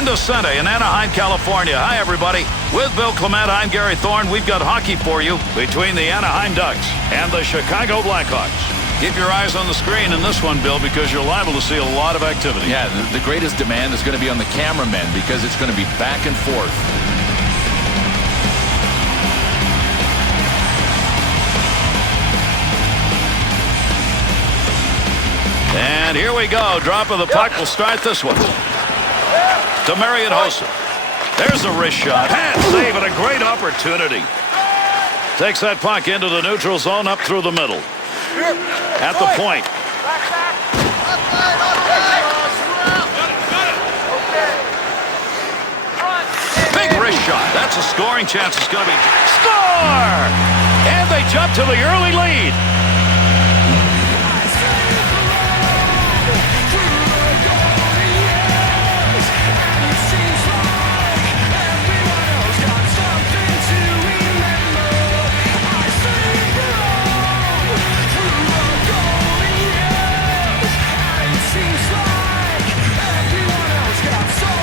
Honda Center in Anaheim, California. Hi, everybody. With Bill Clement, I'm Gary Thorne. We've got hockey for you between the Anaheim Ducks and the Chicago Blackhawks. Keep your eyes on the screen in this one, Bill, because you're liable to see a lot of activity. Yeah, the greatest demand is going to be on the cameramen because it's going to be back and forth. And here we go. Drop of the puck will start this one. To Marian Hossa. There's a wrist shot. Hand save and a great opportunity. Takes that puck into the neutral zone up through the middle. At the point. Big wrist shot. That's a scoring chance. It's going to be score! And they jump to the early lead.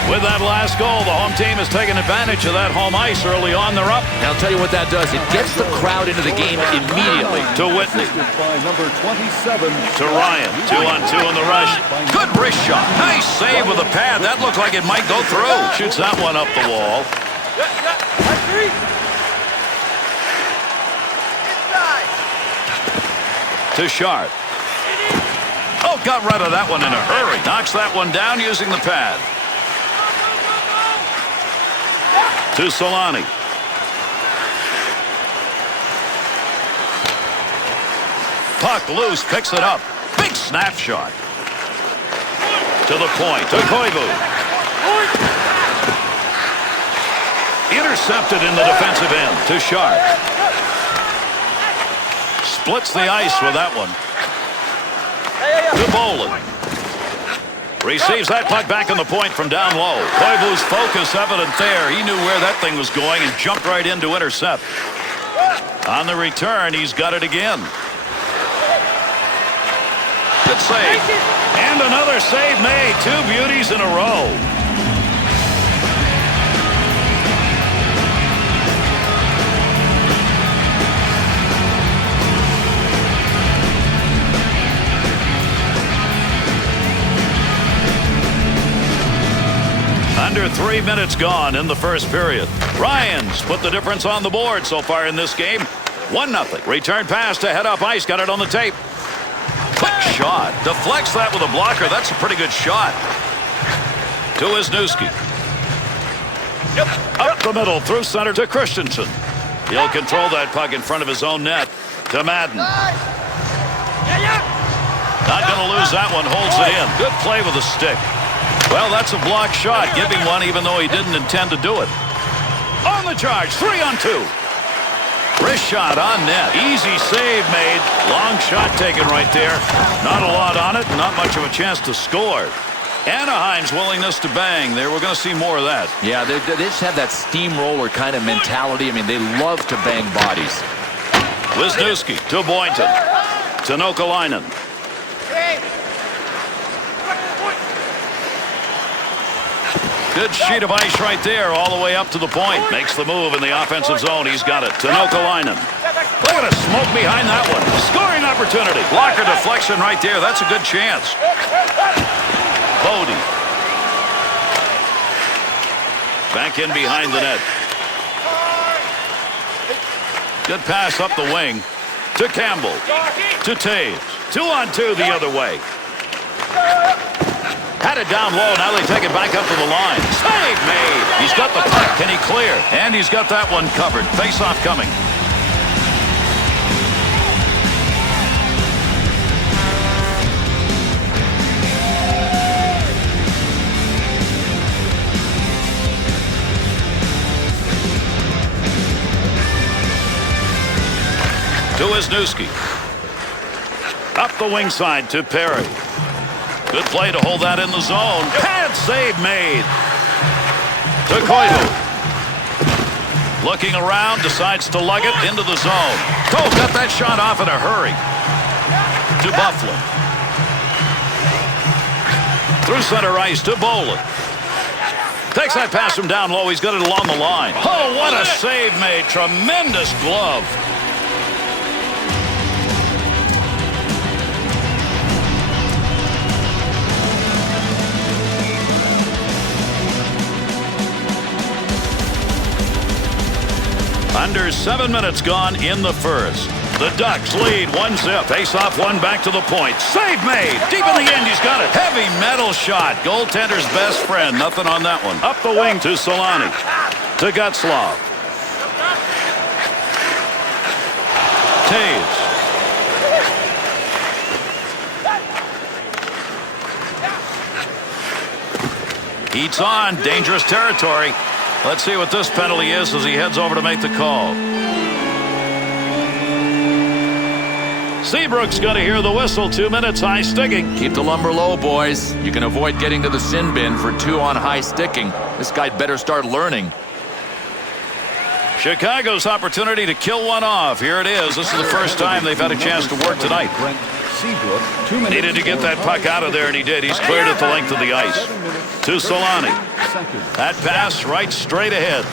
With that last goal, the home team has taken advantage of that home ice early on. They're up. And I'll tell you what that does. It gets the crowd into the game immediately. To Whitney. Number 27. To Ryan. 2-on-2 on the rush. Good wrist shot. Nice save with a pad. That looked like it might go through. Shoots that one up the wall. To Sharp. Oh, got rid of that one in a hurry. Knocks that one down using the pad. To Solani. Puck loose, picks it up. Big snapshot. To the point, to Koivu. Intercepted in the defensive end, to Sharp. Splits the ice with that one. To Bolin. Receives that puck back on the point from down low. Koivu's focus evident there. He knew where that thing was going and jumped right in to intercept. On the return, he's got it again. Good save. And another save made. Two beauties in a row. Under 3 minutes gone in the first period. Ryans put the difference on the board so far in this game. 1-0. Return pass to head up ice. Got it on the tape. Quick shot. Deflects that with a blocker. That's a pretty good shot. To Wisniewski. Up the middle through center to Christensen. He'll control that puck in front of his own net. To Madden. Not going to lose that one. Holds it in. Good play with the stick. Well, that's a blocked shot, giving one even though he didn't intend to do it. On the charge, 3-on-2. Wrist shot on net. Easy save made. Long shot taken right there. Not a lot on it, not much of a chance to score. Anaheim's willingness to bang there. We're going to see more of that. Yeah, they just have that steamroller kind of mentality. I mean, they love to bang bodies. Wisniewski to Boynton. To Nokalainen. Good sheet of ice right there all the way up to the point. Makes the move in the offensive zone. He's got it to Nokalainen. Look at a smoke behind that one. Scoring opportunity. Blocker deflection right there. That's a good chance. Bodie. Back in behind the net. Good pass up the wing. To Campbell. To Taves. 2-on-2 the other way. Had it down low. Now they take it back up to the line. Save made. He's got the puck. Can he clear? And he's got that one covered. Face-off coming. To Wisniewski. Up the wing side to Perry. Good play to hold that in the zone. Pad save made. To Koivu. Looking around, decides to lug it into the zone. Cole got that shot off in a hurry. To Buffalo. Through center ice to Bolin. Takes that pass from down low. He's got it along the line. Oh, what a save made. Tremendous glove. Under 7 minutes gone in the first. The Ducks lead 1-0. Face off one back to the point. Save made. Deep in the end, he's got it. Heavy metal shot. Goaltender's best friend. Nothing on that one. Up the wing to Solani. To Gutzlav. Taves. Heats on. Dangerous territory. Let's see what this penalty is as he heads over to make the call. Seabrook's going to hear the whistle. 2 minutes high sticking. Keep the lumber low, boys. You can avoid getting to the sin bin for 2 on high sticking. This guy better start learning. Chicago's opportunity to kill one off. Here it is. This is the first time they've had a chance to work tonight. Needed to get that puck out of there, and he did. He's cleared it the length of the ice. To Solani. That pass right straight ahead.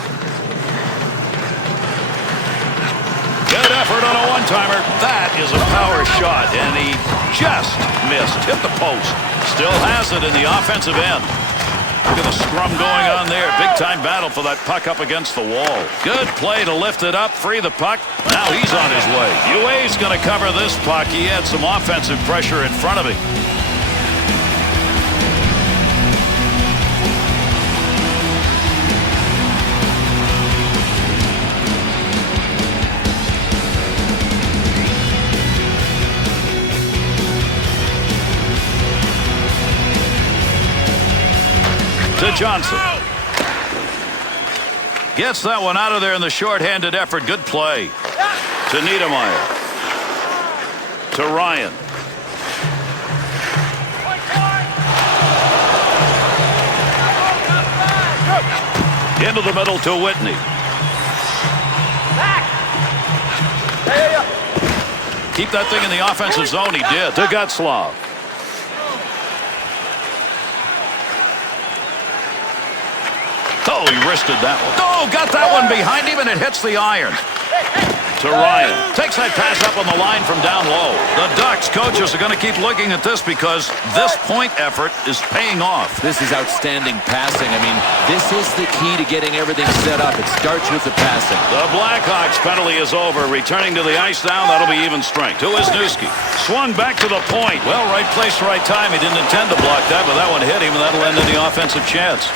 Good effort on a one-timer. That is a power shot, and he just missed. Hit the post. Still has it in the offensive end. Look at the scrum going on there. Big-time battle for that puck up against the wall. Good play to lift it up, free the puck. Now he's on his way. UA's going to cover this puck. He had some offensive pressure in front of him. To Johnson. Gets that one out of there in the short-handed effort. Good play. To Niedermeyer. To Ryan. Into the middle to Whitney. Keep that thing in the offensive zone. He did. To Gutzlav. Oh, he wristed that one. Oh, got that one behind him, and it hits the iron. To Ryan. Takes that pass up on the line from down low. The Ducks coaches are going to keep looking at this because this point effort is paying off. This is outstanding passing. I mean, this is the key to getting everything set up. It starts with the passing. The Blackhawks penalty is over. Returning to the ice now, that'll be even strength. To Wisniewski. Swung back to the point. Well, right place, right time. He didn't intend to block that, but that one hit him, and that'll end in the offensive chance.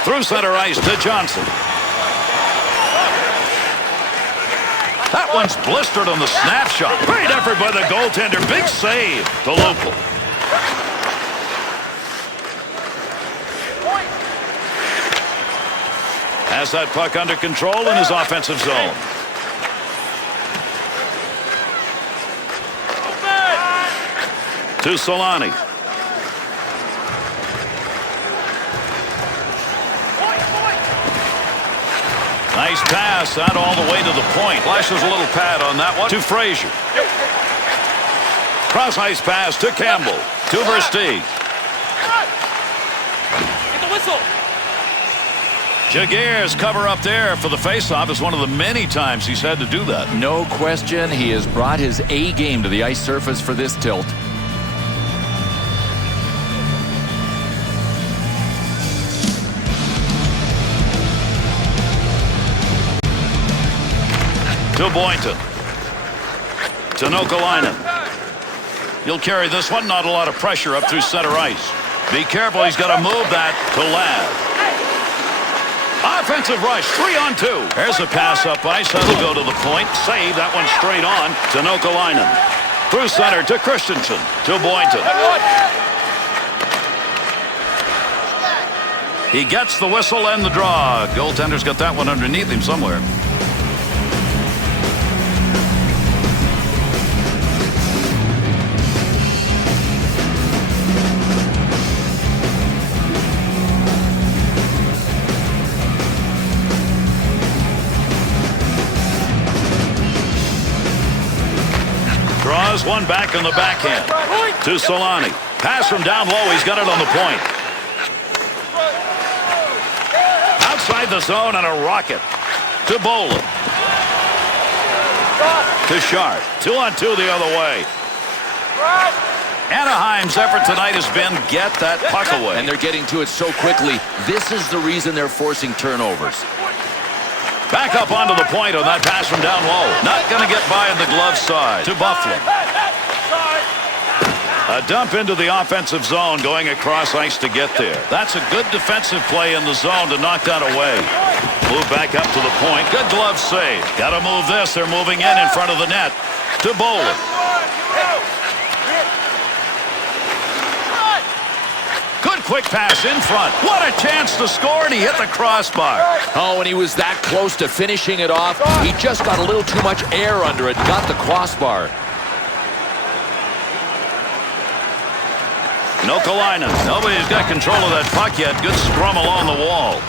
Through center ice to Johnson. That one's blistered on the snapshot. Great effort by the goaltender. Big save to Local. Has that puck under control in his offensive zone. To Solani. Nice pass, out all the way to the point. Flashes a little pad on that one. To Frazier. Cross ice pass to Campbell. To Versteeg. Get the whistle. Jaguars cover up there for the faceoff. It's one of the many times he's had to do that. No question, he has brought his A game to the ice surface for this tilt. To Boynton. To Nokalainen. He'll carry this one. Not a lot of pressure up through center ice. Be careful. He's got to move that to Ladd. Offensive rush. 3-on-2. There's a pass up ice. That'll go to the point. Save. That one straight on to Nokalainen. Through center to Christensen. To Boynton. He gets the whistle and the draw. Goaltender's got that one underneath him somewhere. Draws one back on the backhand. To Solani. Pass from down low. He's got it on the point. Outside the zone on a rocket. To Bolin. To Sharp. 2-on-2 the other way. Anaheim's effort tonight has been get that puck away. And they're getting to it so quickly. This is the reason they're forcing turnovers. Back up onto the point on that pass from down low. Not going to get by on the glove side. To Buffalo. A dump into the offensive zone going across ice to get there. That's a good defensive play in the zone to knock that away. Move back up to the point. Good glove save. Got to move this. They're moving in front of the net. To Bolin. Good quick pass in front. What a chance to score, and he hit the crossbar. Oh, and he was that close to finishing it off. He just got a little too much air under it. Got the crossbar. Nokalainen. Nobody's got control of that puck yet. Good scrum along the wall.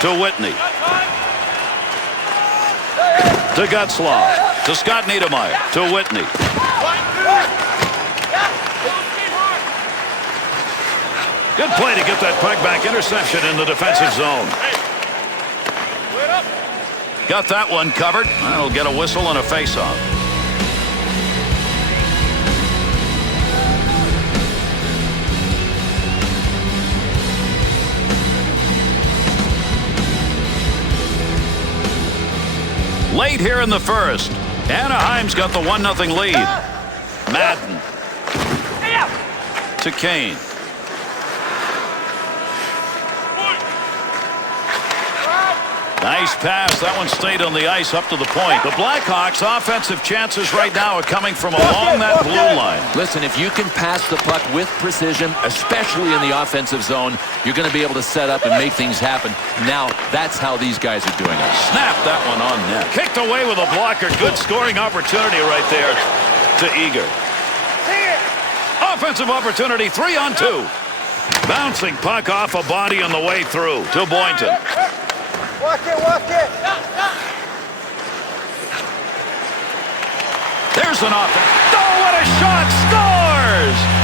To Whitney. To Getzlaf. To Scott Niedermayer. To Whitney. Good play to get that puck back. Interception in the defensive zone. Got that one covered. That'll get a whistle and a face-off. Late here in the first. Anaheim's got the 1-0 lead. Madden. To Kane. Nice pass. That one stayed on the ice up to the point. The Blackhawks' offensive chances right now are coming from along that blue line. Listen, if you can pass the puck with precision, especially in the offensive zone, you're going to be able to set up and make things happen. Now, that's how these guys are doing it. Snap that one on net. Kicked away with a blocker. Good scoring opportunity right there to Eager. Offensive opportunity, 3-on-2. Bouncing puck off a body on the way through to Boynton. Walk it, walk it. There's an offense. Oh, what a shot! Scores!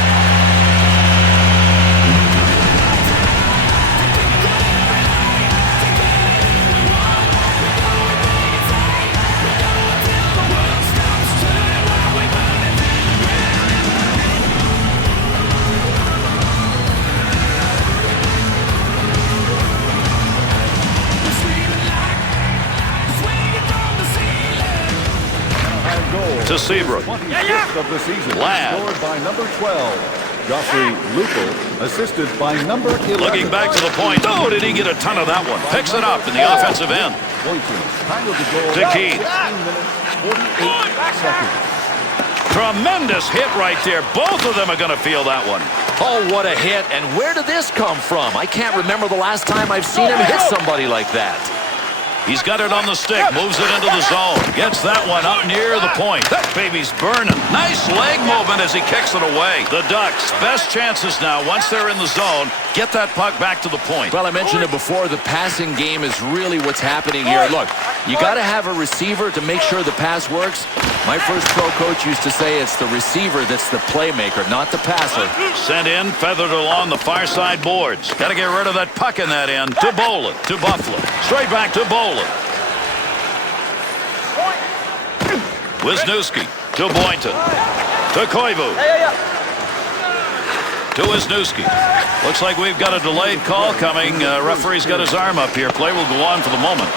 To Seabrook. 25th of the season. Ladd. Scored by number 12. Joffrey Lupul, assisted by number 11. Looking back to the point. Oh, did he get a ton of that one? Picks it up in the offensive end. Time of the goal. To Keith. 16 minutes, 48 seconds. Tremendous hit right there. Both of them are going to feel that one. Oh, what a hit. And where did this come from? I can't remember the last time I've seen him hit somebody like that. He's got it on the stick, moves it into the zone, gets that one up near the point. That baby's burning. Nice leg movement as he kicks it away. The Ducks, best chances now once they're in the zone. Get that puck back to the point. Well, I mentioned it before. The passing game is really what's happening here. Look, you got to have a receiver to make sure the pass works. My first pro coach used to say it's the receiver that's the playmaker, not the passer. Sent in, feathered along the far side boards. Got to get rid of that puck in that end. To Bolin, to Buffalo. Straight back to Bolin. Wisniewski to Boynton. To Koivu. To Wisniewski. Looks like we've got a delayed call coming. Referee's got his arm up here. Play will go on for the moment.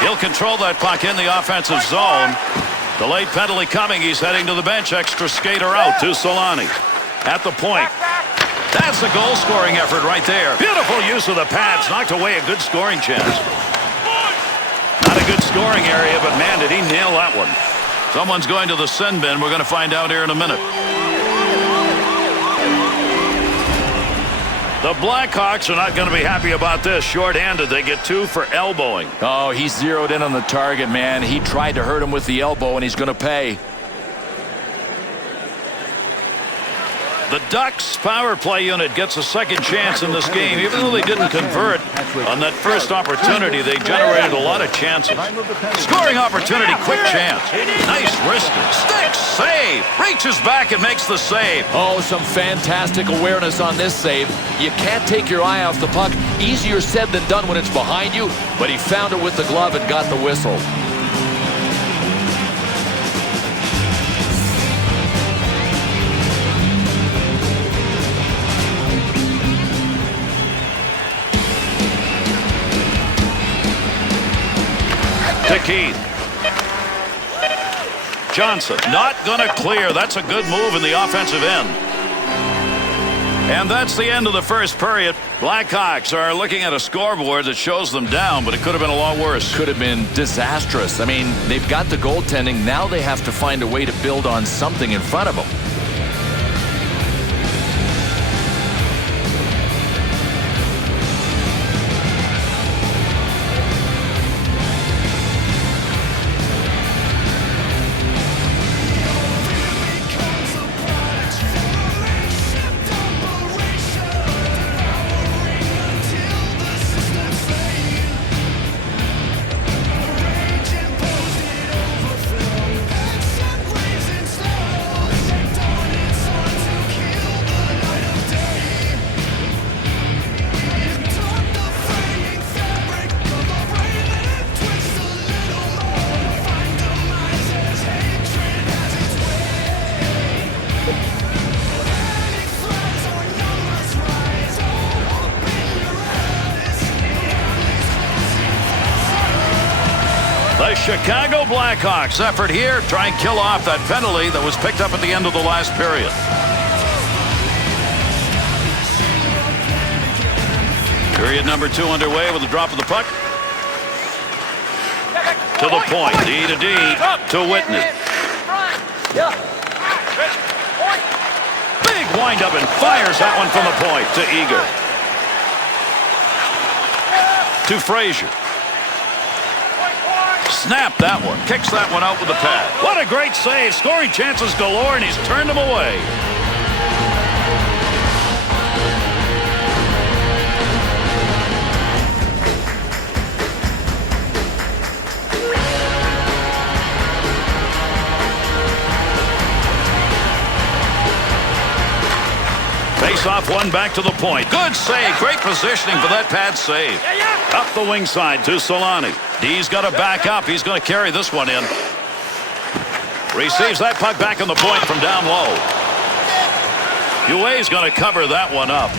He'll control that puck in the offensive zone. Delayed penalty coming. He's heading to the bench. Extra skater out to Solani. At the point. That's a goal-scoring effort right there. Beautiful use of the pads. Knocked away a good scoring chance. Not a good scoring area, but man, did he nail that one. Someone's going to the sin bin. We're going to find out here in a minute. The Blackhawks are not going to be happy about this. Short-handed, they get 2 for elbowing. Oh, he's zeroed in on the target, man. He tried to hurt him with the elbow, and he's going to pay. The Ducks power play unit gets a second chance in this game. Even though they didn't convert on that first opportunity, they generated a lot of chances. Scoring opportunity, quick chance. Nice wrister. Stick save. save. Reaches back and makes the save. Oh, some fantastic awareness on this save. You can't take your eye off the puck. Easier said than done when it's behind you, but he found it with the glove and got the whistle. To Keith. Johnson not going to clear. That's a good move in the offensive end. And that's the end of the first period. Blackhawks are looking at a scoreboard that shows them down, but it could have been a lot worse. Could have been disastrous. I mean, they've got the goaltending. Now they have to find a way to build on something in front of them. The Chicago Blackhawks effort here, try and kill off that penalty that was picked up at the end of the last period. Period number 2 underway with the drop of the puck. To the point, D to D, to Whitney. Big windup and fires that one from the point to Eager. To Frazier. Snap that one. Kicks that one out with the pad. What a great save. Scoring chances galore, and he's turned them away. Face off one back to the point. Good save. Great positioning for that pad save. Up the wing side to Solani. D's got to back up. He's going to carry this one in. Receives that puck back on the point from down low. Huey's going to cover that one up.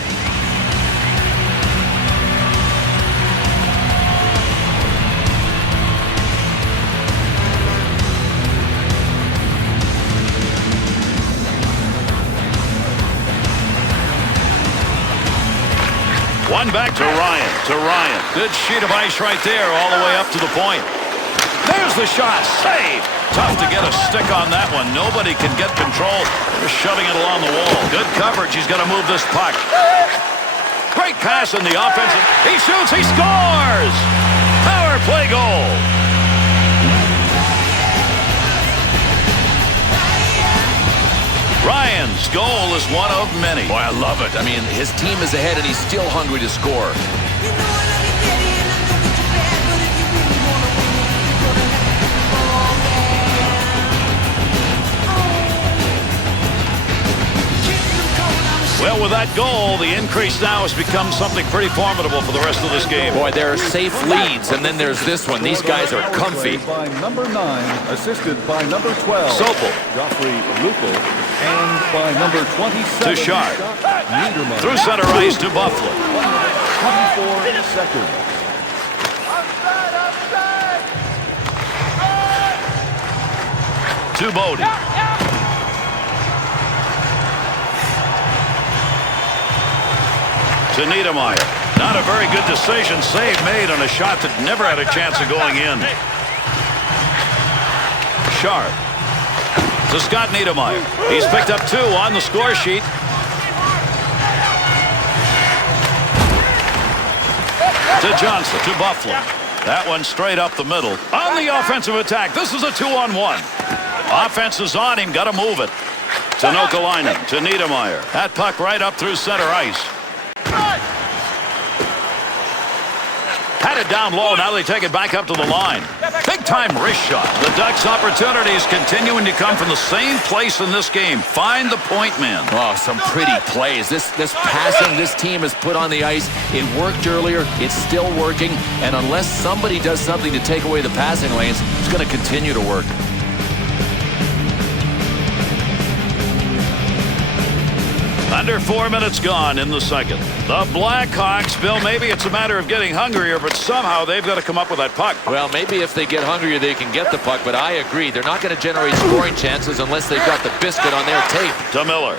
One back to Ryan. Good sheet of ice right there all the way up to the point. There's the shot. Save. Tough to get a stick on that one. Nobody can get control. They're shoving it along the wall. Good coverage. He's got to move this puck. Great pass in the offensive. He shoots. He scores. Power play goal. Ryan's goal is one of many. Boy, I love it. I mean, his team is ahead, and he's still hungry to score. Well, with that goal, the increase now has become something pretty formidable for the rest of this game. Boy, there are safe leads, and then there's this one. These guys are comfy. By number 9, assisted by number 12, Sopel. Joffrey Lupul, and by number 27, To Sharp. Niedermeyer. Through center ice to Buffalo. 24 seconds. To Bodie. To Niedermeyer. Not a very good decision. Save made on a shot that never had a chance of going in. Sharp. To Scott Niedermeyer. He's picked up 2 on the score sheet. To Johnson. To Buffalo. That one straight up the middle. On the offensive attack. This is a 2-on-1. Offense is on him. Got to move it. To Nokalainen. To Niedermeyer. That puck right up through center ice. Had it down low. Now they take it back up to the line. Big-time wrist shot. The Ducks' opportunities continuing to come from the same place in this game. Find the point man. Oh, some pretty plays. This passing this team has put on the ice, it worked earlier. It's still working. And unless somebody does something to take away the passing lanes, it's going to continue to work. Under 4 minutes gone in the second. The Blackhawks, Bill, maybe it's a matter of getting hungrier, but somehow they've got to come up with that puck. Well, maybe if they get hungrier, they can get the puck, but I agree. They're not going to generate scoring chances unless they've got the biscuit on their tape. To Miller.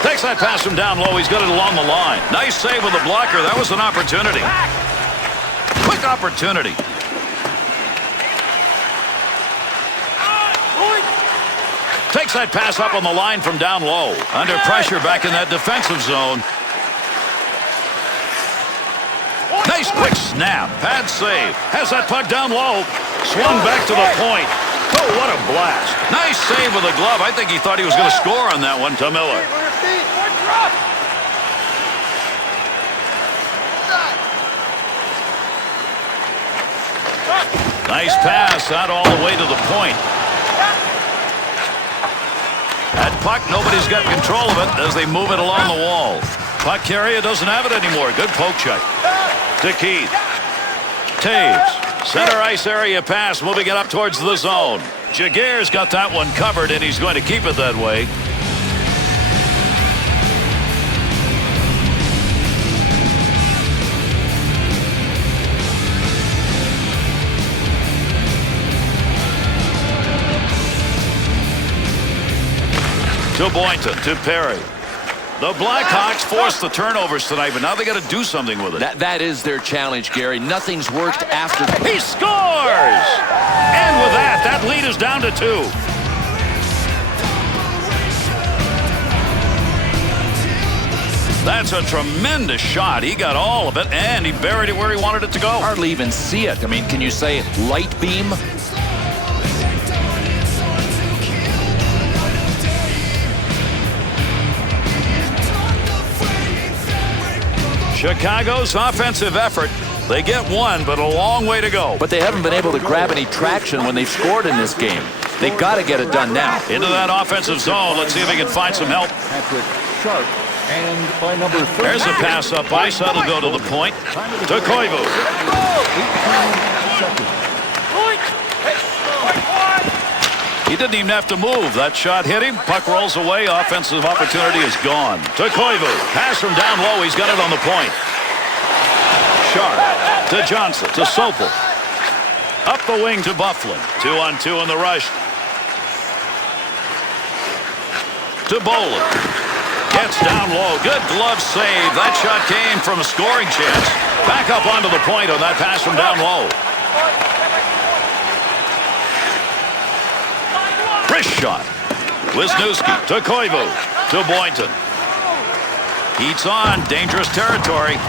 Takes that pass from down low. He's got it along the line. Nice save with the blocker. That was an opportunity. Quick opportunity. Takes that pass up on the line from down low. Under pressure back in that defensive zone. Nice quick snap. Pad save. Has that puck down low. Swung back to the point. Oh, what a blast. Nice save with the glove. I think he thought he was going to score on that one. To Miller. Nice pass out all the way to the point. That puck, nobody's got control of it as they move it along the wall. Puck carrier doesn't have it anymore. Good poke check. To Keith. Taves. Center ice area pass, moving it up towards the zone. Jaguar's got that one covered, and he's going to keep it that way. To Boynton, to Perry. The Blackhawks forced the turnovers tonight, but now they got to do something with it. That is their challenge, Gary. Nothing's worked after. He scores! And with that lead is down to 2. That's a tremendous shot. He got all of it, and he buried it where he wanted it to go. Hardly even see it. I mean, can you say light beam? Chicago's offensive effort. They get one, but a long way to go. But they haven't been able to grab any traction when they've scored in this game. They've got to get it done now. Into that offensive zone. Let's see if he can find some help. Patrick Sharp. And by number 30. There's a pass up ice. That'll go to the point. To Koivu. 18 seconds. He didn't even have to move. That shot hit him. Puck rolls away. Offensive opportunity is gone. To Koivu. Pass from down low. He's got it on the point. Sharp. To Johnson. To Sopel. Up the wing to Bufflin. 2-on-2 in the rush. To Bolin. Gets down low. Good glove save. That shot came from a scoring chance. Back up onto the point on that pass from down low. Wrist shot. Wisniewski to Koivu. To Boynton. Heats on. Dangerous territory.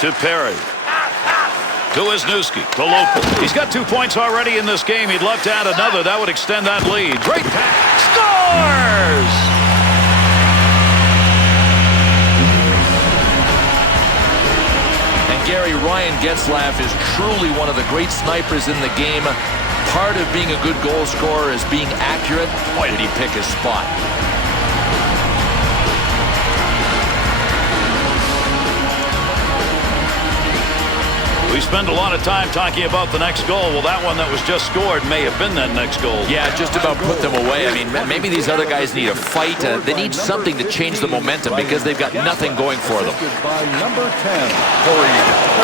To Perry. To Wisniewski. To Lopel. He's got 2 points already in this game. He'd love to add another. That would extend that lead. Great pass. Scores! Gary, Ryan Getzlaf is truly one of the great snipers in the game. Part of being a good goal scorer is being accurate. Boy, did he pick his spot. We spend a lot of time talking about the next goal. Well, that one that was just scored may have been that next goal. Yeah, just about put them away. I mean, maybe these other guys need a fight. They need something to change the momentum because they've got nothing going for them. By number 10,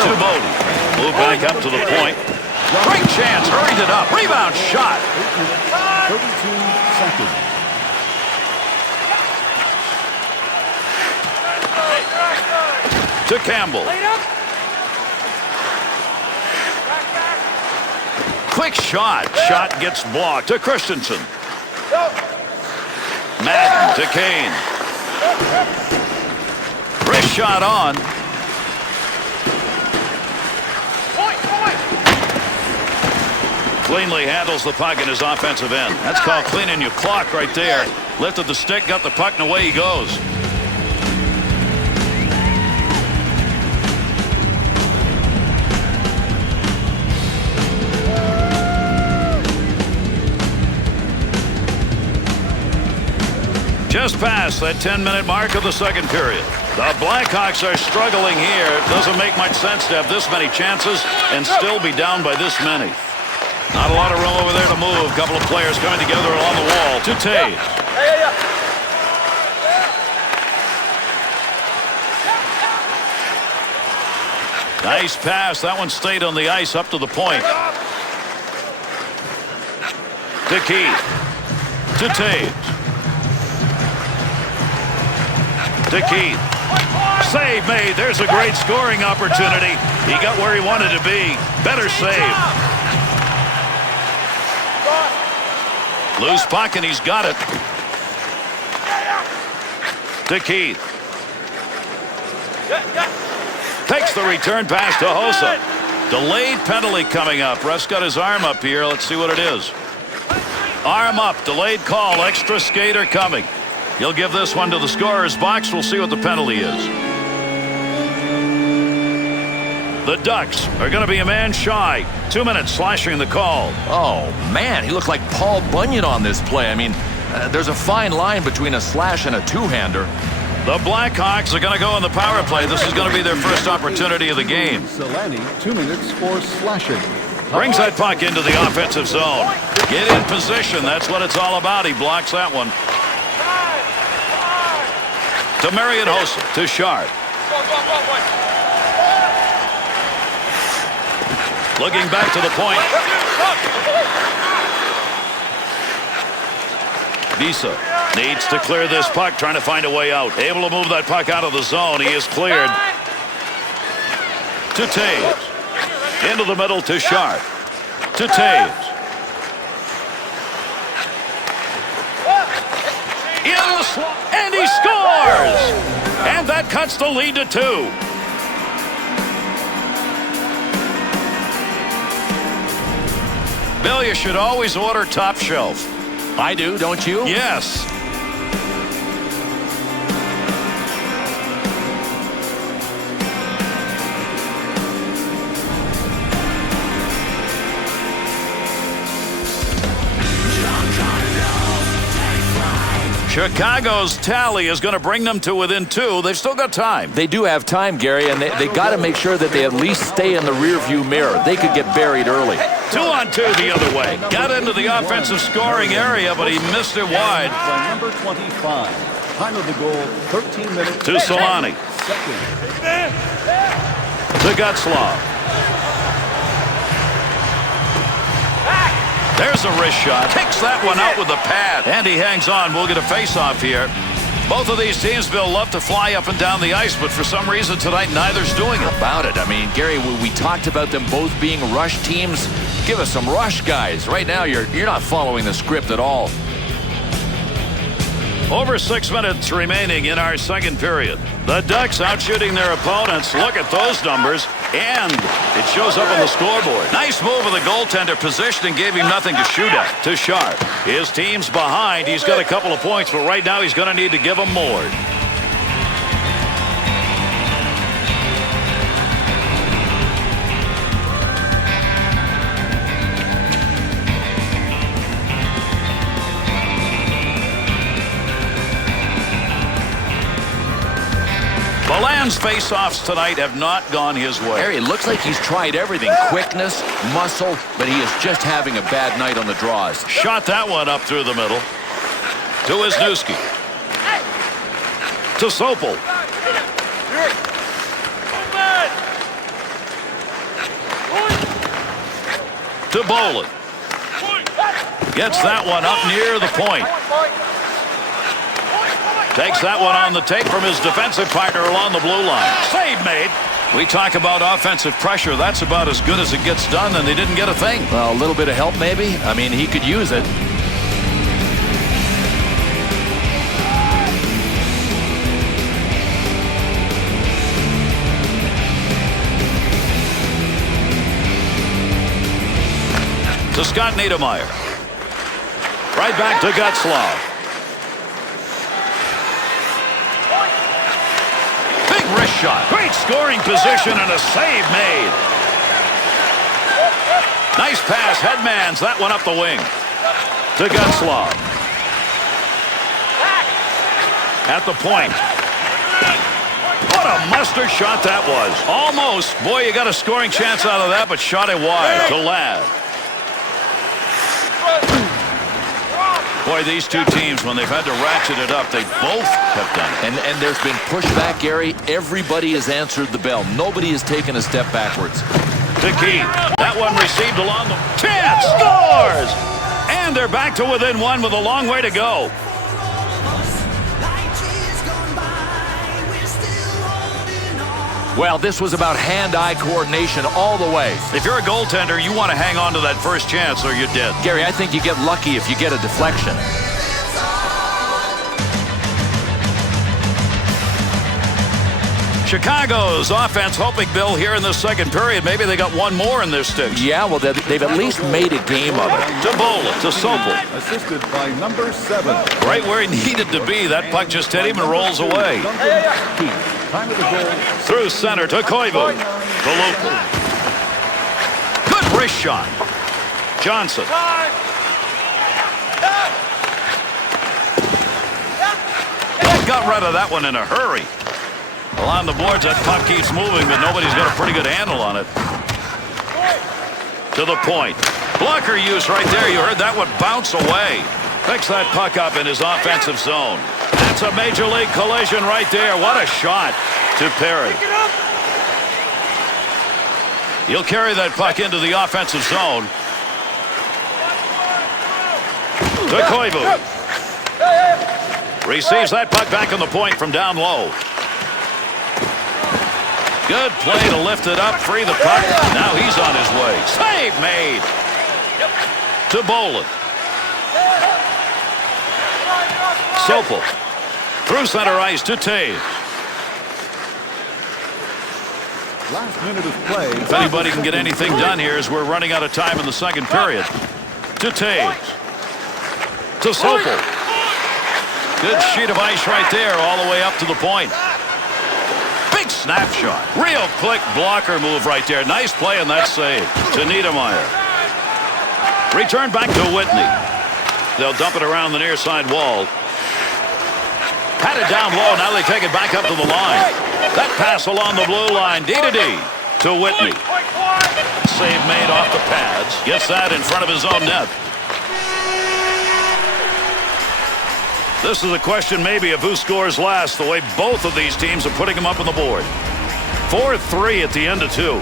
To Bodie. Move back up to the point. Great chance. Hurried it up. Rebound shot. 32 seconds. To Campbell. Quick shot. Shot gets blocked. To Christensen. Madden to Kane. Wrist shot on. Cleanly handles the puck in his offensive end. That's called cleaning your clock right there. Lifted the stick, got the puck, and away he goes. Just past that 10-minute mark of the second period. The Blackhawks are struggling here. It doesn't make much sense to have this many chances and still be down by this many. Not a lot of room over there to move. A couple of players coming together along the wall. To Tate. Nice pass. That one stayed on the ice up to the point. To Keith. To Tate. To Keith. Save made. There's a great scoring opportunity. He got where he wanted to be. Better save. Loose puck, and he's got it. To Keith. Takes the return pass to Hossa. Delayed penalty coming up. Russ got his arm up here. Let's see what it is. Arm up. Delayed call. Extra skater coming. He'll give this one to the scorer's box. We'll see what the penalty is. The Ducks are going to be a man shy. 2 minutes slashing the call. Oh, man, he looked like Paul Bunyan on this play. I mean, there's a fine line between a slash and a two-hander. The Blackhawks are going to go on the power play. This is going to be their first opportunity of the game. Solani, 2 minutes for slashing. Brings that puck into the offensive zone. Get in position. That's what it's all about. He blocks that one. To Marian Hossa. To Sharp. Looking back to the point. Visa needs to clear this puck, trying to find a way out. Able to move that puck out of the zone. He is cleared. To Taves. Into the middle to Sharp. To Taves. In the slot, and he scores! And that cuts the lead to 2. Bill, you should always order top shelf. I do, don't you? Yes. Chicago's tally is going to bring them to within 2. They've still got time. They do have time, Gary, and they got to make sure that they at least stay in the rearview mirror. They could get buried early. 2-on-2 the other way. Got into the offensive scoring area, but he missed it wide. By number 25. Time of the goal, 13 minutes. To Solani. To Gutzlaw. There's a wrist shot. Kicks that one out with the pad. And he hangs on. We'll get a face-off here. Both of these teams, Bill, love to fly up and down the ice, but for some reason tonight, neither's doing it. About it. I mean, Gary, we talked about them both being rush teams. Give us some rush, guys. Right now, you're not following the script at all. Over 6 minutes remaining in our second period. The Ducks out shooting their opponents. Look at those numbers. And it shows up on the scoreboard. Nice move of the goaltender. Positioning gave him nothing to shoot at. To Sharp. His team's behind. He's got a couple of points, but right now he's going to need to give them more. Milan's face-offs tonight have not gone his way. Gary, it looks like he's tried everything. Quickness, muscle, but he is just having a bad night on the draws. Shot that one up through the middle. To Wisniewski. To Sopel. To Bolin. Gets that one up near the point. Takes that one on the tape from his defensive partner along the blue line. Save made. We talk about offensive pressure. That's about as good as it gets done, and they didn't get a thing. Well, a little bit of help, maybe. I mean, he could use it. To Scott Niedermayer. Right back to Gutzlaw. shot. Great scoring position and a save made. Nice pass. Headmans that one up the wing. To Getzlaf. At the point. What a mustard shot that was. Almost. Boy, you got a scoring chance out of that, but shot it wide to Ladd. Boy, these two teams, when they've had to ratchet it up, they both have done it. And there's been pushback, Gary. Everybody has answered the bell. Nobody has taken a step backwards. To Keith. That one received along the... Chance scores! And they're back to within one with a long way to go. Well, this was about hand-eye coordination all the way. If you're a goaltender, you want to hang on to that first chance or you're dead. Gary, I think you get lucky if you get a deflection. Chicago's offense hoping, Bill, here in the second period. Maybe they got one more in their sticks. Yeah, well, they've at least made a game of it. To Bola, to Sopel. Assisted by number 7. Right where he needed to be. That puck just hit him and rolls away. Time of the goal. Through center to Koivu. To Luka. Good wrist shot. Johnson. Got rid of that one in a hurry. Well, on the boards, that puck keeps moving, but nobody's got a pretty good handle on it. To the point. Blocker use right there. You heard that one bounce away. Picks that puck up in his offensive zone. That's a major league collision right there. What a shot to Perry. He'll carry that puck into the offensive zone. To Koivu. Receives that puck back on the point from down low. Good play to lift it up, free the puck. Now he's on his way. Save made. To Boland. Sopel. Through center ice to Taves. Last minute of play. If anybody can get anything done here as we're running out of time in the second period. To Taves. To Sopel. Good sheet of ice right there all the way up to the point. Big snapshot. Real quick blocker move right there. Nice play and that save to Niedermeyer. Return back to Whitney. They'll dump it around the near side wall. Had it down low. Now they take it back up to the line. That pass along the blue line. D to D to Whitney. Save made off the pads. Gets that in front of his own net. This is a question maybe of who scores last, the way both of these teams are putting them up on the board. 4-3 at the end of 2.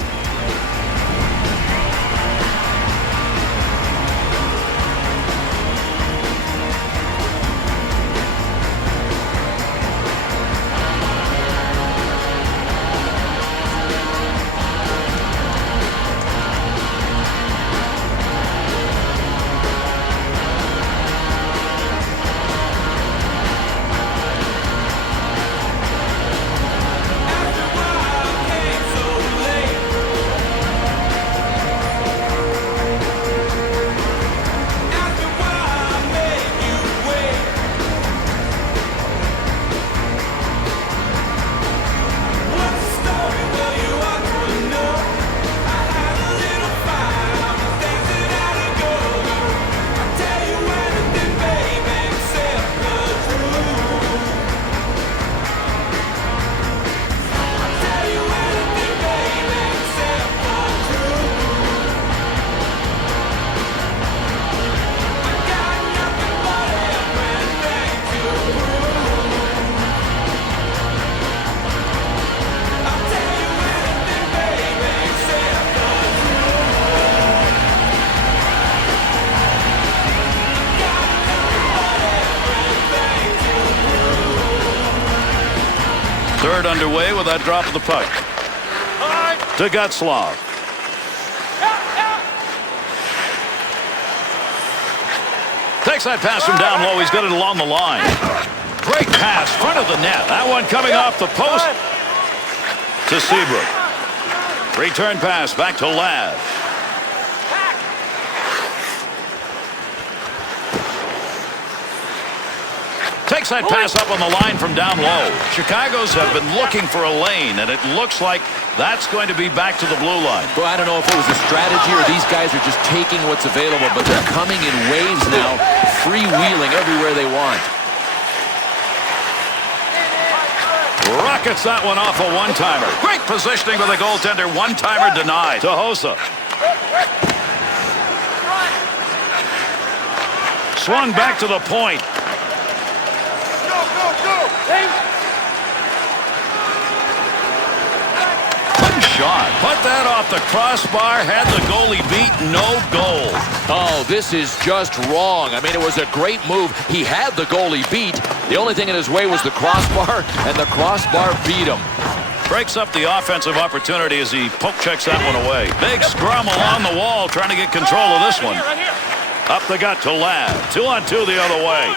Third underway with that drop of the puck. To Getzlaf. Takes that pass from down low. He's got it along the line. Great pass, front of the net. That one coming off the post to Seabrook. Return pass back to Ladd. Takes that pass up on the line from down low. Chicago's have been looking for a lane, and it looks like that's going to be back to the blue line. Well, I don't know if it was a strategy or these guys are just taking what's available, but they're coming in waves now, freewheeling everywhere they want. Rockets that one off a one-timer. Great positioning with the goaltender. One-timer denied to Hossa. Swung back to the point. Good shot. Put that off the crossbar. Had the goalie beat. No goal. Oh, this is just wrong. I mean, it was a great move. He had the goalie beat. The only thing in his way was the crossbar, and the crossbar beat him. Breaks up the offensive opportunity as he poke checks that one away. Big scrum along the wall trying to get control of this one. Up the gut to Ladd. 2-on-2 the other way.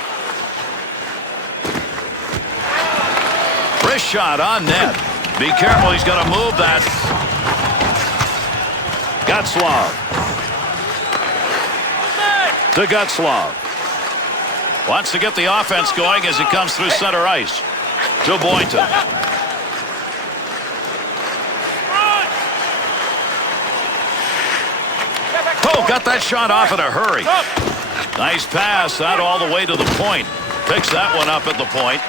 Wrist shot on net. Be careful, he's going to move that. Gutzlav. To Gutzlav. Wants to get the offense going as he comes through center ice. To Boynton. Oh, got that shot off in a hurry. Nice pass out all the way to the point. Picks that one up at the point.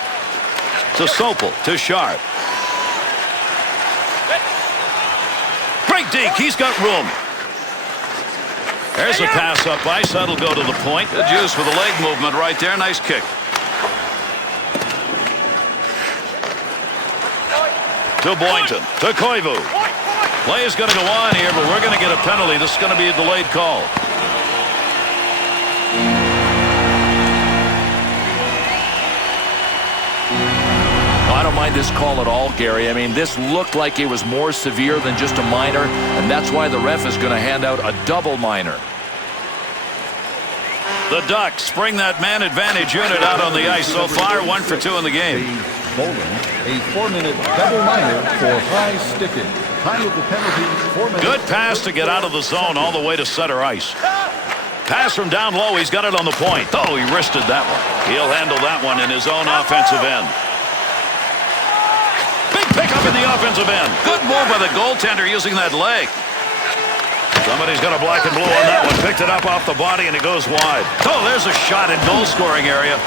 To Sopel. To Sharp. Great deke. He's got room. There's a pass up ice. That'll go to the point. Good use with the leg movement right there. Nice kick. To Boynton. To Koivu. Play is going to go on here, but we're going to get a penalty. This is going to be a delayed call. I don't mind this call at all, Gary. I mean, this looked like it was more severe than just a minor, and that's why the ref is going to hand out a double minor. The Ducks bring that man advantage unit out on the ice so far. 1 for 2 in the game. Bowling, a 4-minute double minor for high sticking. Time of the penalty, 4 minutes. Good pass to get out of the zone all the way to center ice. Pass from down low. He's got it on the point. Oh, he wristed that one. He'll handle that one in his own offensive end. Big pickup in the offensive end. Good move by the goaltender using that leg. Somebody's got a black and blue on that one. Picked it up off the body and it goes wide. Oh, there's a shot in goal scoring area.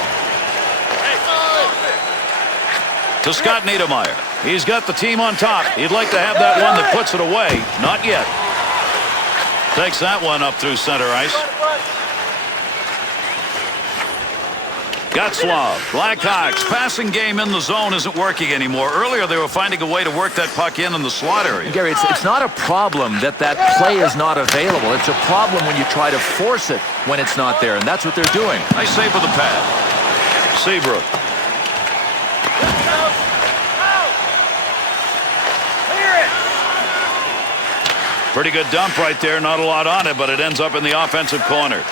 To Scott Niedermayer. He's got the team on top. He'd like to have that one that puts it away. Not yet. Takes that one up through center ice. Gutzlav. Blackhawks. Passing game in the zone isn't working anymore. Earlier they were finding a way to work that puck in the slot area. Gary, it's not a problem that play is not available. It's a problem when you try to force it when it's not there, and that's what they're doing. Nice save with the pad. Seabrook. Pretty good dump right there. Not a lot on it, but it ends up in the offensive corner.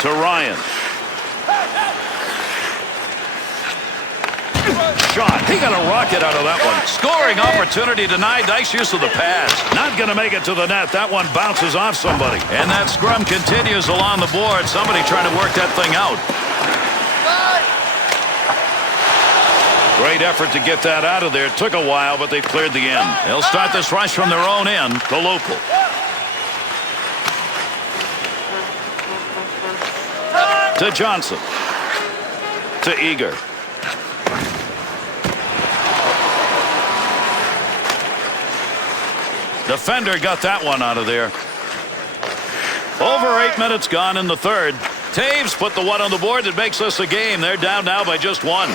To Ryan. Shot. He got a rocket out of that one. Scoring opportunity denied. Nice use of the pads. Not going to make it to the net. That one bounces off somebody. And that scrum continues along the board. Somebody trying to work that thing out. Great effort to get that out of there. Took a while, but they cleared the end. They'll start this rush from their own end. To Local. To Johnson. To Eager. Defender got that one out of there. Over 8 minutes gone in the third. Taves put the one on the board that makes us a game. They're down now by just one.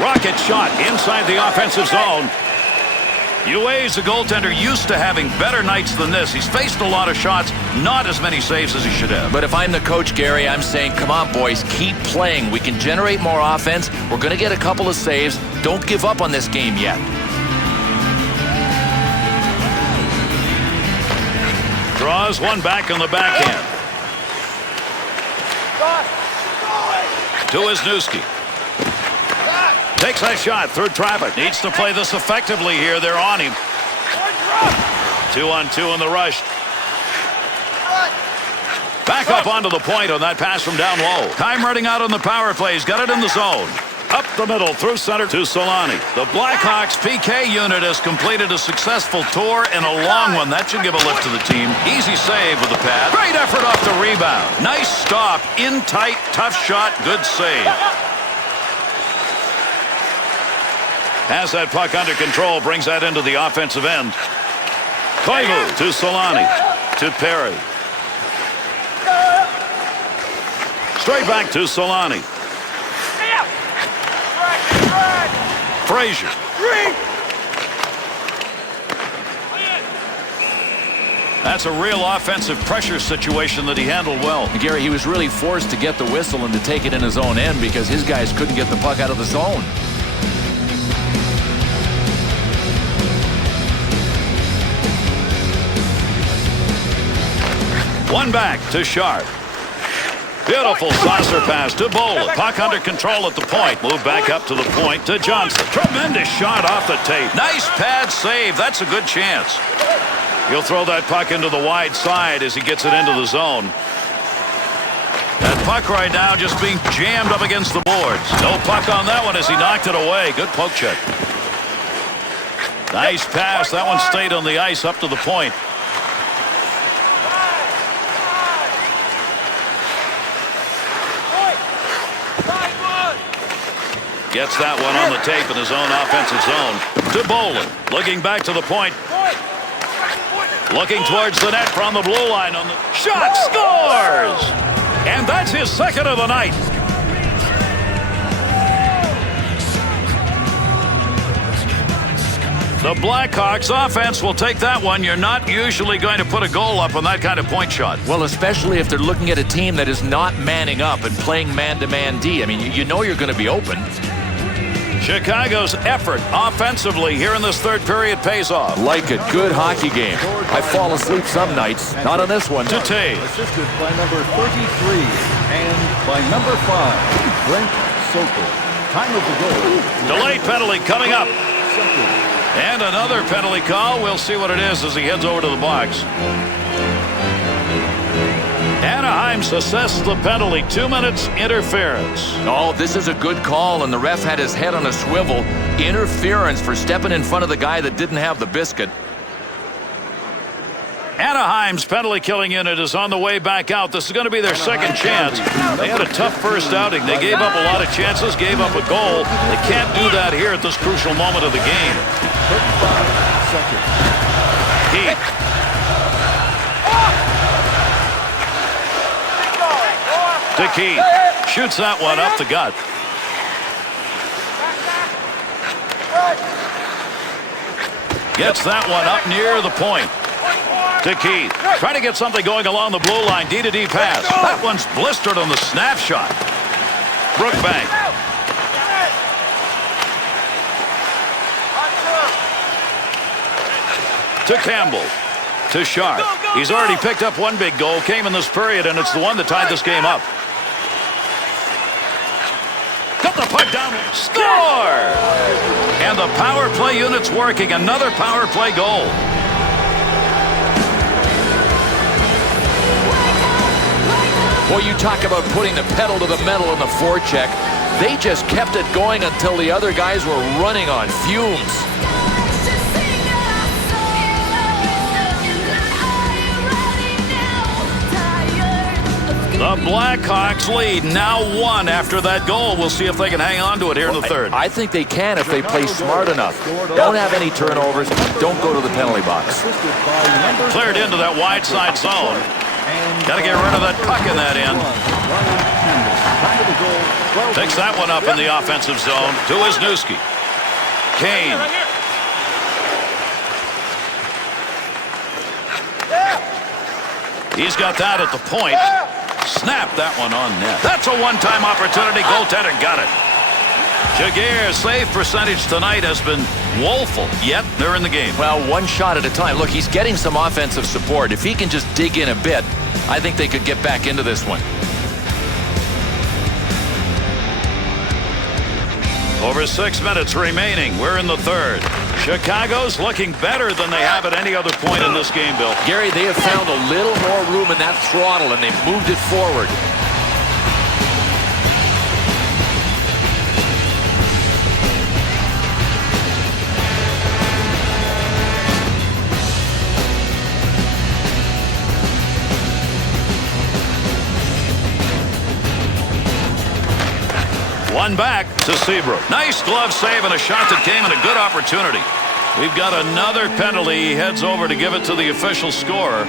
Rocket shot inside the offensive zone. UA's the goaltender used to having better nights than this. He's faced a lot of shots, not as many saves as he should have. But if I'm the coach, Gary, I'm saying, come on, boys, keep playing. We can generate more offense. We're going to get a couple of saves. Don't give up on this game yet. Draws one back on the backhand. To Wisniewski. Takes that shot through traffic. Needs to play this effectively here. They're on him. 2-on-2 in the rush. Back up onto the point on that pass from down low. Time running out on the power play. He's got it in the zone. Up the middle, through center to Solani. The Blackhawks PK unit has completed a successful tour and a long one. That should give a lift to the team. Easy save with the pad. Great effort off the rebound. Nice stop. In tight, tough shot, good save. Has that puck under control, brings that into the offensive end. Koivu to Solani. To Perry. Straight back to Solani. Frazier. That's a real offensive pressure situation that he handled well. Gary, he was really forced to get the whistle and to take it in his own end because his guys couldn't get the puck out of the zone. One back to Sharp. Beautiful saucer pass to Bolin. Puck under control at the point. Move back up to the point to Johnson. Tremendous shot off the tape. Nice pad save. That's a good chance. He'll throw that puck into the wide side as he gets it into the zone. That puck right now just being jammed up against the boards. No puck on that one as he knocked it away. Good poke check. Nice pass. That one stayed on the ice up to the point. Gets that one on the tape in his own offensive zone. To Bolin. Looking back to the point. Looking towards the net from the blue line. On the shot. Scores! And that's his second of the night. The Blackhawks offense will take that one. You're not usually going to put a goal up on that kind of point shot. Well, especially if they're looking at a team that is not manning up and playing man-to-man D. I mean, you know you're going to be open. Chicago's effort offensively here in this third period pays off. Like a good hockey game. I fall asleep some nights. Not on this one. To Taves. Assisted by number 33 and by number 5, Brent Sokol. Time of the goal. Delayed penalty coming up. Sokol. And another penalty call. We'll see what it is as he heads over to the box. Anaheim's assessed the penalty. 2 minutes interference. Oh, this is a good call, and the ref had his head on a swivel. Interference for stepping in front of the guy that didn't have the biscuit. Anaheim's penalty killing unit is on the way back out. This is going to be their second chance. They had a tough first outing. They gave up a lot of chances, gave up a goal. They can't do that here at this crucial moment of the game. 35 seconds. Heat. To Keith. Shoots that one up the gut. Gets that one up near the point. To Keith. Trying to get something going along the blue line. D-to-D pass. That one's blistered on the snapshot. Brookbank. To Campbell. To Sharp. He's already picked up one big goal. Came in this period, and it's the one that tied this game up. Got the puck down. Score! And the power play unit's working. Another power play goal. Boy, you talk about putting the pedal to the metal in the forecheck. They just kept it going until the other guys were running on fumes. The Blackhawks lead now 1 after that goal. We'll see if they can hang on to it here in the third. I think they can if they play smart enough. Don't have any turnovers. Don't go to the penalty box. Cleared into that wide side zone. Got to get rid of that puck in that end. Picks that one up in the offensive zone to Wisniewski. Kane. He's got that at the point. Snap that one on net. That's a one-time opportunity. Goaltender got it. Jaguar's save percentage tonight has been woeful, yet they're in the game. Well, one shot at a time. Look, he's getting some offensive support. If he can just dig in a bit, I think they could get back into this one. Over 6 minutes remaining. We're in the third. Chicago's looking better than they have at any other point in this game, Bill. Gary, they have found a little more room in that throttle, and they've moved it forward. One back to Seabrook. Nice glove save and a shot that came in a good opportunity. We've got another penalty. He heads over to give it to the official scorer.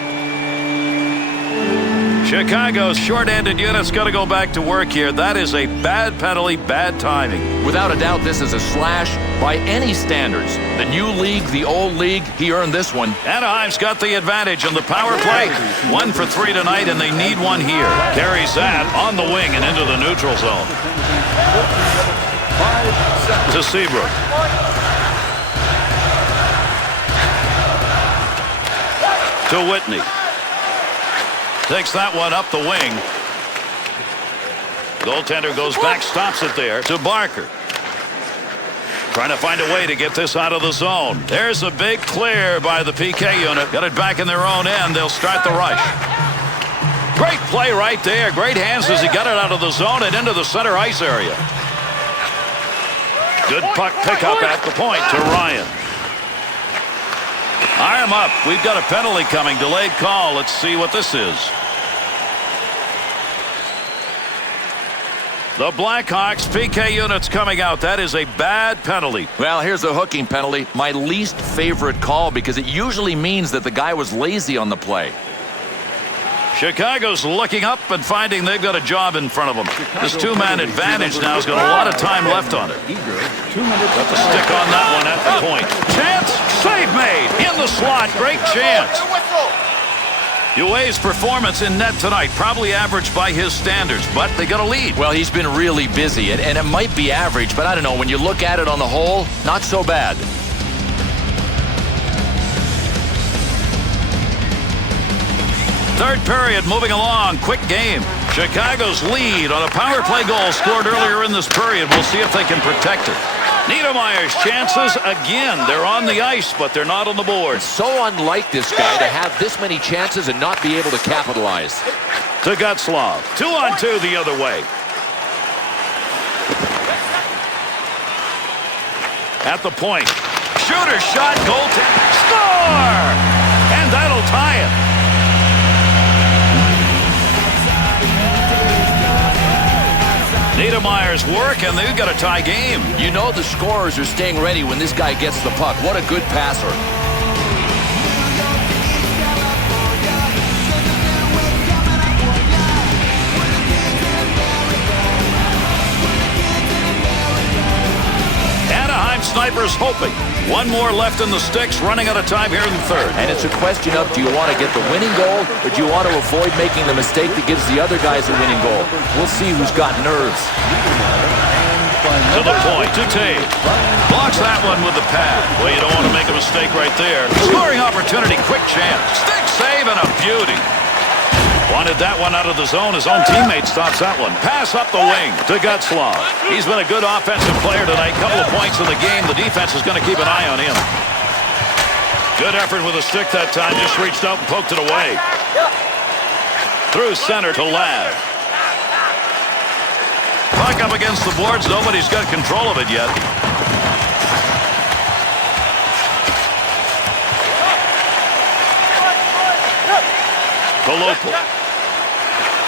Chicago's short-handed unit's got to go back to work here. That is a bad penalty, bad timing. Without a doubt, this is a slash by any standards. The new league, the old league, he earned this one. Anaheim's got the advantage in the power play. 1 for 3 tonight, and they need one here. Carries that on the wing and into the neutral zone. 5 seconds. To Seabrook. To Whitney. Takes that one up the wing. Goaltender goes back, stops it there to Barker. Trying to find a way to get this out of the zone. There's a big clear by the PK unit. Got it back in their own end. They'll start the rush. Great play right there. Great hands as he got it out of the zone and into the center ice area. Good puck pickup at the point to Ryan. Arm up. We've got a penalty coming. Delayed call. Let's see what this is. The Blackhawks PK units coming out. That is a bad penalty. Well, here's a hooking penalty. My least favorite call because it usually means that the guy was lazy on the play. Chicago's looking up and finding they've got a job in front of them. This two-man advantage now has got a lot of time left on it. Got the stick on that one at the point. Chance, save made in the slot. Great chance. Ue's performance in net tonight probably average by his standards, but they got a lead. Well, he's been really busy, and it might be average, but I don't know. When you look at it on the whole, not so bad. Third period moving along. Quick game. Chicago's lead on a power play goal scored earlier in this period. We'll see if they can protect it. Niedermayer's chances again. They're on the ice, but they're not on the board. So unlike this guy to have this many chances and not be able to capitalize. To Gutzlav. 2-on-2 the other way. At the point. Shooter shot. Goaltender. Score! And that'll tie it. Niedermayer's work, and they've got a tie game. You know the scorers are staying ready when this guy gets the puck. What a good passer. Anaheim snipers hoping. One more left in the sticks, running out of time here in the third. And it's a question of, do you want to get the winning goal, or do you want to avoid making the mistake that gives the other guys a winning goal? We'll see who's got nerves. To the point, to Tate. Blocks that one with the pad. Well, you don't want to make a mistake right there. Scoring opportunity, quick chance. Stick save and a beauty. Wanted that one out of the zone. His own teammate stops that one. Pass up the wing to Gutzlav. He's been a good offensive player tonight. Couple of points in the game. The defense is going to keep an eye on him. Good effort with a stick that time. Just reached out and poked it away. Through center to Ladd. Puck up against the boards. Nobody's got control of it yet. To Local.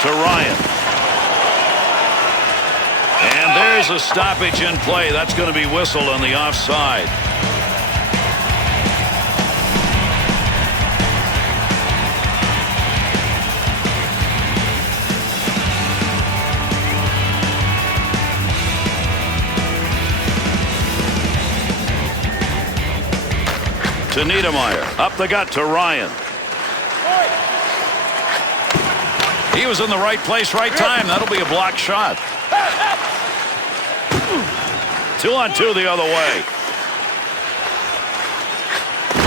To Ryan. And there's a stoppage in play. That's going to be whistled on the offside. To Niedermayer. Up the gut to Ryan. He was in the right place, right time. That'll be a blocked shot. 2-on-2 the other way.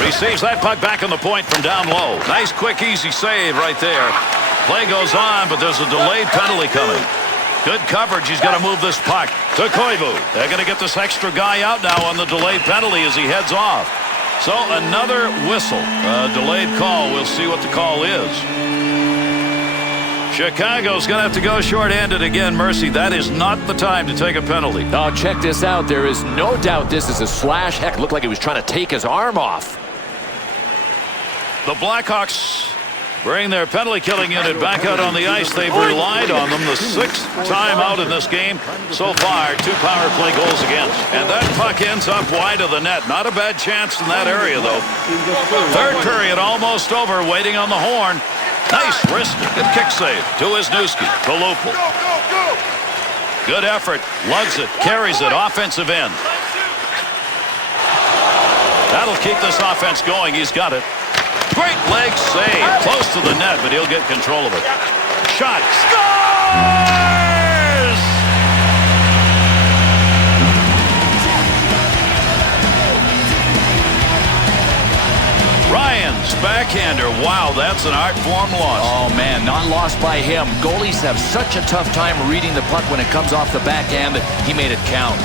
Receives that puck back on the point from down low. Nice, quick, easy save right there. Play goes on, but there's a delayed penalty coming. Good coverage. He's got to move this puck to Koivu. They're going to get this extra guy out now on the delayed penalty as he heads off. So another whistle. Delayed call. We'll see what the call is. Chicago's going to have to go short-handed again. Mercy, that is not the time to take a penalty. Oh, check this out. There is no doubt this is a slash. Heck, it looked like he was trying to take his arm off. The Blackhawks bring their penalty-killing unit back out on the ice. They've relied on them the 6th time out in this game. So far, 2 power play goals against. And that puck ends up wide of the net. Not a bad chance in that area, though. Third period almost over, waiting on the horn. Nice wrist. Good kick save to Wisniewski. To Lupul. Good effort. Lugs it. Carries it. Offensive end. That'll keep this offense going. He's got it. Great leg save. Close to the net, but he'll get control of it. Shot. Scores! Ryan's backhander. Wow, that's an art form loss. Oh, man, not lost by him. Goalies have such a tough time reading the puck when it comes off the backhand. He made it count.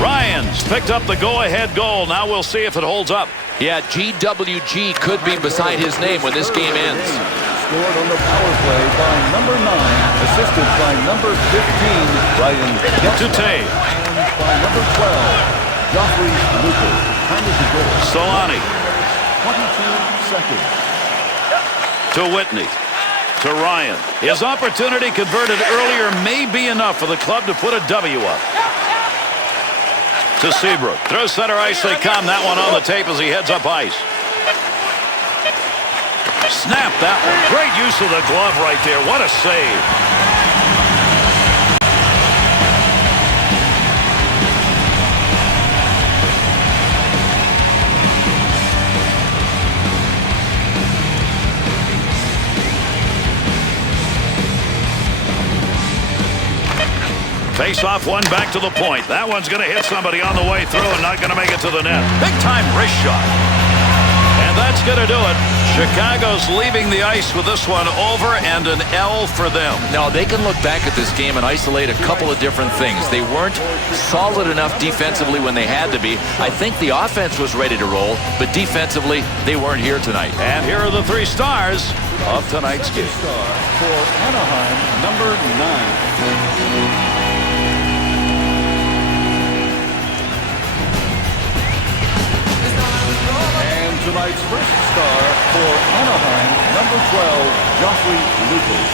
Ryan's picked up the go-ahead goal. Now we'll see if it holds up. Yeah, GWG could be beside his name when this game ends. Scored on the power play by number 9, assisted by number 15, Ryan Dutay. and by number 12, Joffrey Lupul. Time of the goal. Solani 22 seconds. to Whitney. To Ryan. His opportunity converted earlier may be enough for the club to put a W up. To Seabrook. Through center ice they come. That one on the tape as he heads up ice. Snap that one. Great use of the glove right there. What a save. Face off, one back to the point. That one's going to hit somebody on the way through and not going to make it to the net. Big time wrist shot. And that's going to do it. Chicago's leaving the ice with this one over and an L for them. Now, they can look back at this game and isolate a couple of different things. They weren't solid enough defensively when they had to be. I think the offense was ready to roll, but defensively, they weren't here tonight. And here are the 3 stars of tonight's game. Star for Anaheim, number 9. Tonight's first star for Anaheim, number 12, Joffrey Lupul.